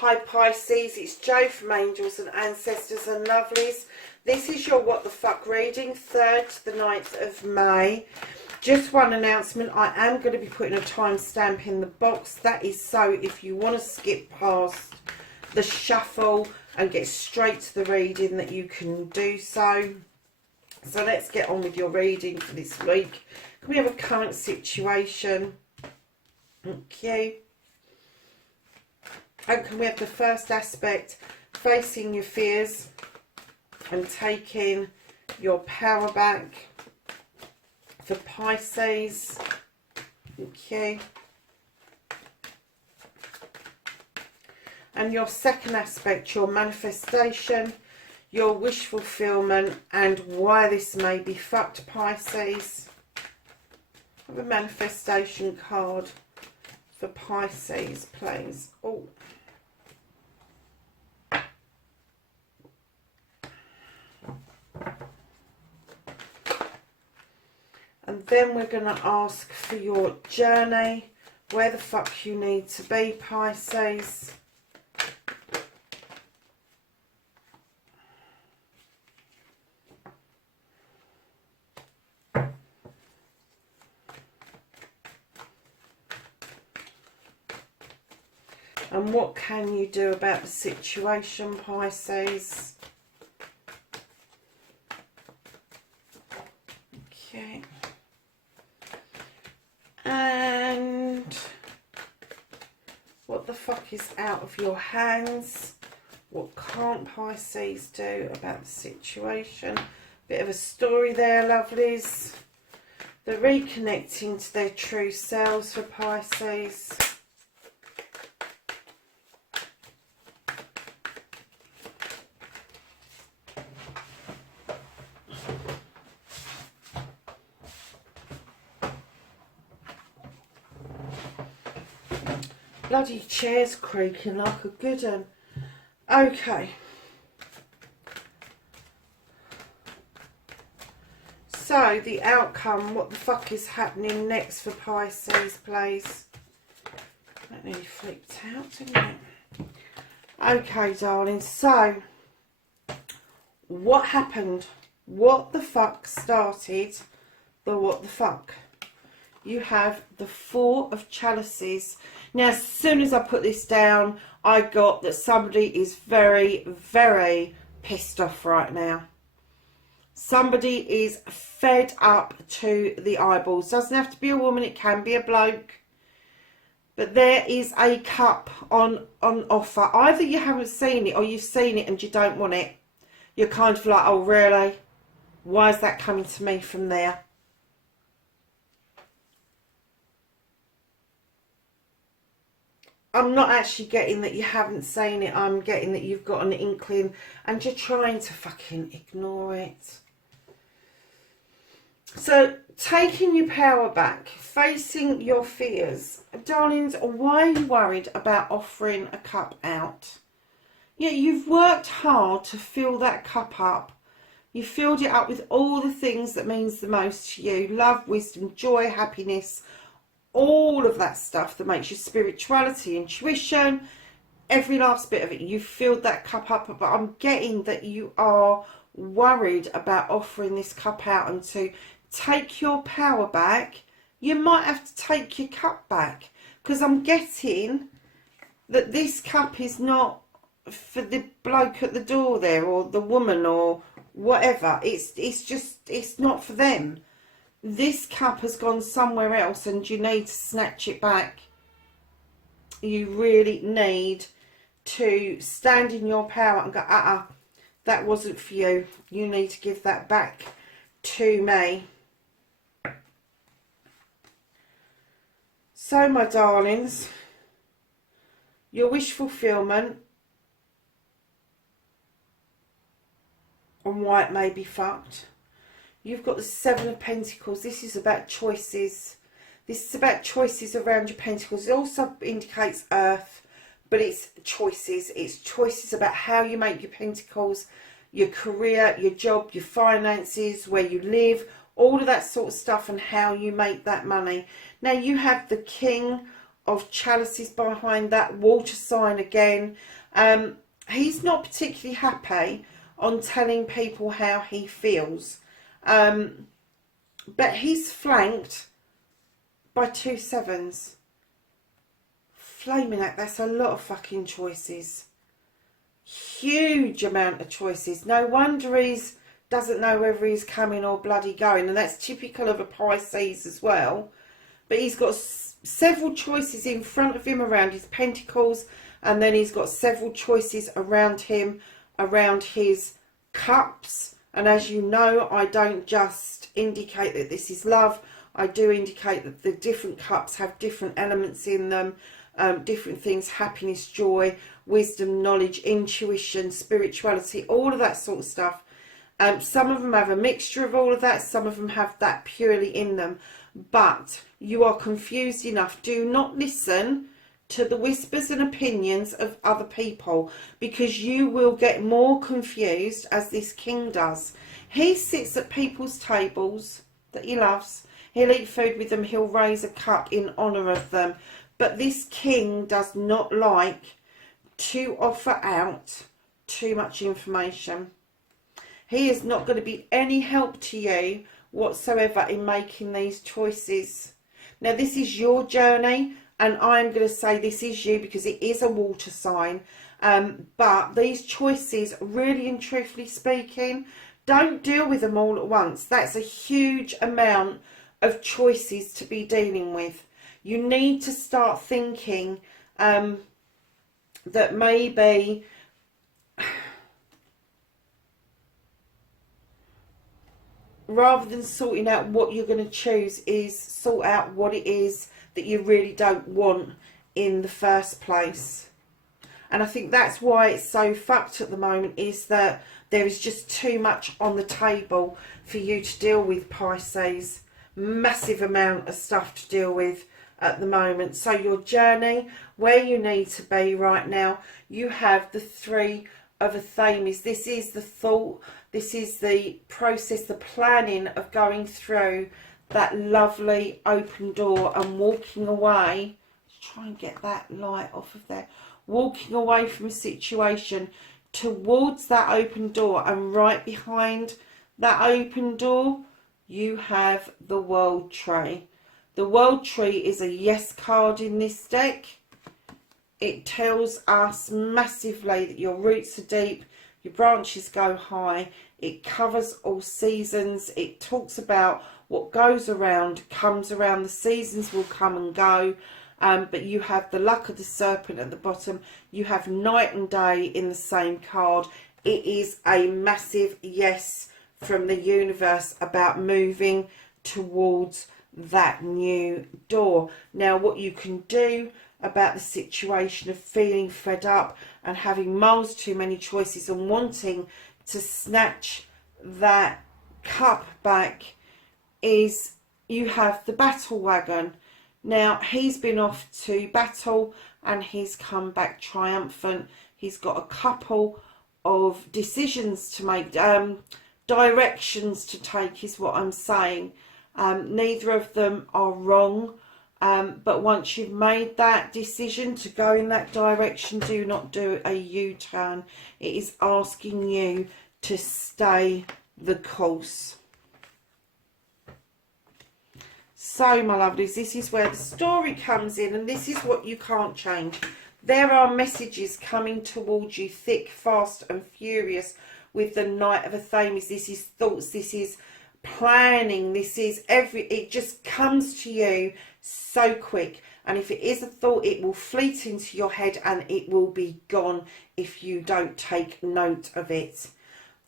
Hi Pisces, it's Jo from Angels and Ancestors and Lovelies. This is your What the Fuck reading, 3rd to the 9th of May. Just one announcement, I am going to be putting a timestamp in the box. That is so if you want to skip past the shuffle and get straight to the reading, that you can do so. So let's get on with your reading for this week. Can we have a current situation? Okay. And can we have the first aspect, facing your fears and taking your power back for Pisces? Okay. And your second aspect, your manifestation, your wish fulfillment, and why this may be fucked, Pisces. Have a manifestation card for Pisces, please. Oh. And then we're going to ask for your journey, where the fuck you need to be, Pisces. And what can you do about the situation, Pisces? Okay. And what the fuck is out of your hands? What can't Pisces do about the situation? Bit of a story there, lovelies. They're reconnecting to their true selves for Pisces. Bloody chair's creaking like a good one. Okay. So, the outcome, what the fuck is happening next for Pisces, please? That nearly flipped out, didn't it? Okay, darling. So, what happened? What the fuck started the what the fuck? You have the Four of Chalices. Now, as soon as I put this down, I got that somebody is very, very pissed off right now. Somebody is fed up to the eyeballs. Doesn't have to be a woman, it can be a bloke. But there is a cup on offer. Either you haven't seen it or you've seen it and you don't want it. You're kind of like, oh really? Why is that coming to me from there? I'm not actually getting that you haven't seen it. I'm getting that you've got an inkling and you're trying to fucking ignore it. So, taking your power back, facing your fears. Darlings, why are you worried about offering a cup out? Yeah, you've worked hard to fill that cup up. You filled it up with all the things that means the most to you. Love, wisdom, joy, happiness. All of that stuff that makes your spirituality, intuition, every last bit of it. You filled that cup up, but I'm getting that you are worried about offering this cup out, and to take your power back, you might have to take your cup back, because I'm getting that this cup is not for the bloke at the door there, or the woman, or whatever. It's not for them. This cup has gone somewhere else and you need to snatch it back. You really need to stand in your power and go, that wasn't for you. You need to give that back to me. So, my darlings, your wish fulfillment and why it may be fucked. You've got the Seven of Pentacles. This is about choices. This is about choices around your pentacles. It also indicates earth, but it's choices. It's choices about how you make your pentacles, your career, your job, your finances, where you live, all of that sort of stuff, and how you make that money. Now, you have the King of chalices behind that, water sign again. He's not particularly happy on telling people how he feels. But he's flanked by 2 sevens. Flaming heck, that's a lot of fucking choices. Huge amount of choices. No wonder he doesn't know whether he's coming or bloody going. And that's typical of a Pisces as well. But he's got several choices in front of him around his pentacles. And then he's got several choices around him, around his cups. And as you know, I don't just indicate that this is love. I do indicate that the different cups have different elements in them. Different things, happiness, joy, wisdom, knowledge, intuition, spirituality, all of that sort of stuff. Some of them have a mixture of all of that. Some of them have that purely in them. But you are confused enough. Do not listen to the whispers and opinions of other people, because you will get more confused, as this king does. He sits at people's tables that he loves. He'll eat food with them. He'll raise a cup in honour of them. But this king does not like to offer out too much information. He is not going to be any help to you whatsoever in making these choices. Now, this is your journey, and I'm going to say this is you because it is a water sign. But these choices, really and truthfully speaking, don't deal with them all at once. That's a huge amount of choices to be dealing with. You need to start thinking that maybe rather than sorting out what you're going to choose, is sort out what it is that you really don't want in the first place. And I think that's why it's so fucked at the moment, is that there is just too much on the table for you to deal with, Pisces. Massive amount of stuff to deal with at the moment. So your journey, where you need to be right now, you have the 3 of Athames. This is the thought, this is the process, the planning of going through that lovely open door and walking away. Let's try and get that light off of there. Walking away from a situation towards that open door, and right behind that open door you have the World Tree. The World Tree is a yes card in this deck. It tells us massively that your roots are deep, your branches go high, it covers all seasons, it talks about what goes around comes around, the seasons will come and go, but you have the luck of the serpent at the bottom, you have night and day in the same card. It is a massive yes from the universe about moving towards that new door. Now, what you can do about the situation of feeling fed up and having miles too many choices and wanting to snatch that cup back is you have the battle wagon. Now, he's been off to battle and he's come back triumphant. He's got a couple of decisions to make, directions to take is what I'm saying. Neither of them are wrong, but once you've made that decision to go in that direction, do not do a U-turn. It is asking you to stay the course. So, my lovelies, this is where the story comes in, and this is what you can't change. There are messages coming towards you thick, fast and furious with the Knight of Athames. This is thoughts, this is planning, this is it just comes to you so quick. And if it is a thought, it will fleet into your head and it will be gone if you don't take note of it.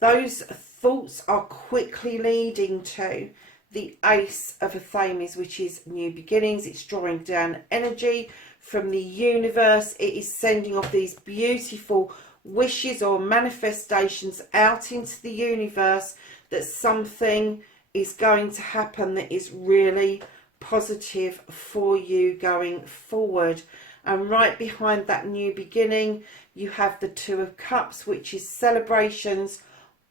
Those thoughts are quickly leading to the Ace of Athames, which is new beginnings. It's drawing down energy from the universe. It is sending off these beautiful wishes or manifestations out into the universe that something is going to happen that is really positive for you going forward. And right behind that new beginning, you have the Two of Cups, which is celebrations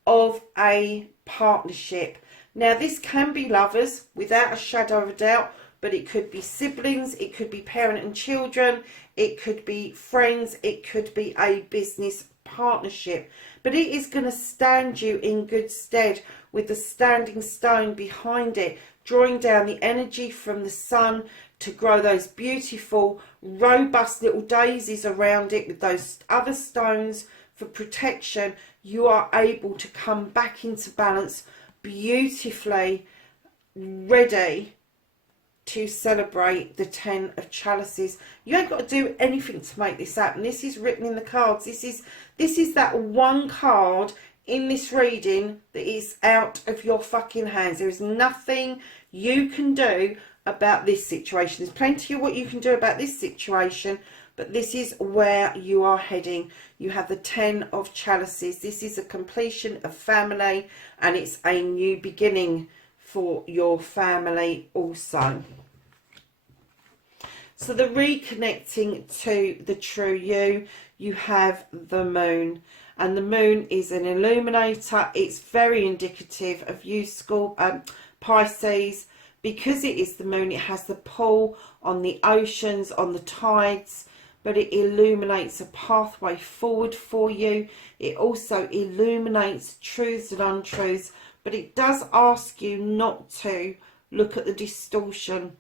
of a partnership. Now, this can be lovers without a shadow of a doubt, but it could be siblings, it could be parent and children, it could be friends, it could be a business partnership. But it is going to stand you in good stead with the standing stone behind it, drawing down the energy from the sun to grow those beautiful, robust little daisies around it with those other stones for protection. You are able to come back into balance beautifully, ready to celebrate the 10 of chalices. You ain't got to do anything to make this happen. This is written in the cards. This is that one card in this reading that is out of your fucking hands. There is nothing you can do about this situation. There's plenty of what you can do about this situation, but this is where you are heading. You have the 10 of chalices. This is a completion of family, and it's a new beginning for your family also. So the reconnecting to the true you, you have the moon. And the moon is an illuminator. It's very indicative of you, Pisces. Because it is the moon, it has the pull on the oceans, on the tides, but it illuminates a pathway forward for you. It also illuminates truths and untruths, but it does ask you not to look at the distortion.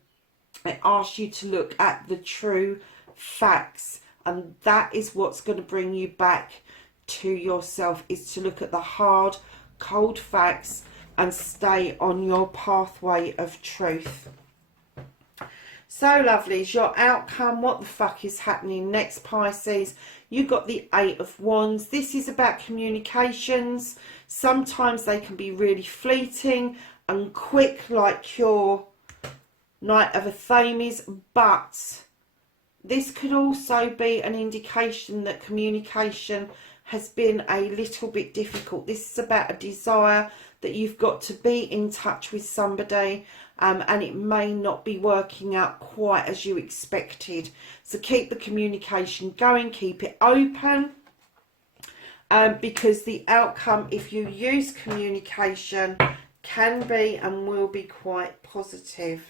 It asks you to look at the true facts, and that is what's going to bring you back to yourself, is to look at the hard, cold facts and stay on your pathway of truth. So lovelies, your outcome, what the fuck is happening next, Pisces? You got the 8 of Wands. This is about communications. Sometimes they can be really fleeting and quick, like your Knight of Athames, but this could also be an indication that communication has been a little bit difficult. This is about a desire that you've got to be in touch with somebody, and it may not be working out quite as you expected. So keep the communication going, keep it open, because the outcome, if you use communication, can be and will be quite positive.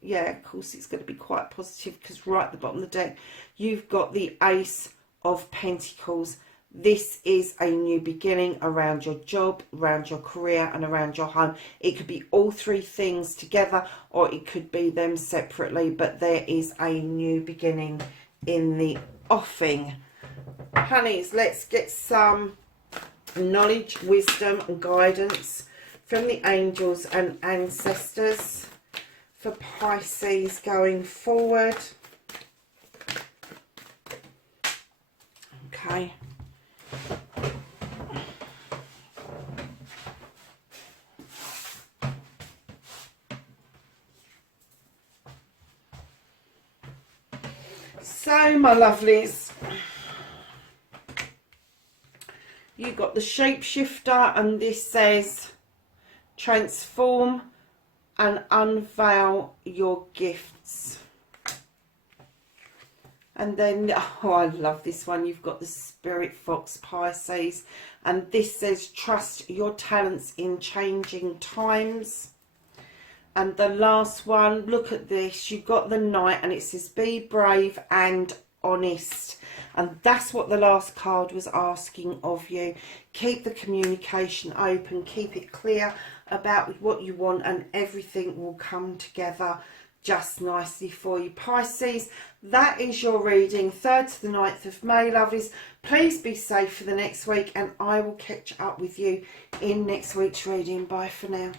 Yeah, of course it's going to be quite positive, because right at the bottom of the deck you've got the Ace of Pentacles. This is a new beginning around your job, around your career, and around your home. It could be all three things together, or it could be them separately, but there is a new beginning in the offing. Honeys, let's get some knowledge, wisdom and guidance from the angels and ancestors for Pisces going forward. Okay. So, my lovelies, you got the shapeshifter, and this says transform and unveil your gifts. And then, oh, I love this one. You've got the Spirit Fox, Pisces, and this says trust your talents in changing times. And the last one, look at this, you've got the Knight, and it says be brave and honest. And that's what the last card was asking of you. Keep the communication open, keep it clear about what you want, and everything will come together just nicely for you, Pisces. That is your reading, 3rd to the 9th of May, lovelies. Please be safe for the next week, and I will catch up with you in next week's reading. Bye for now.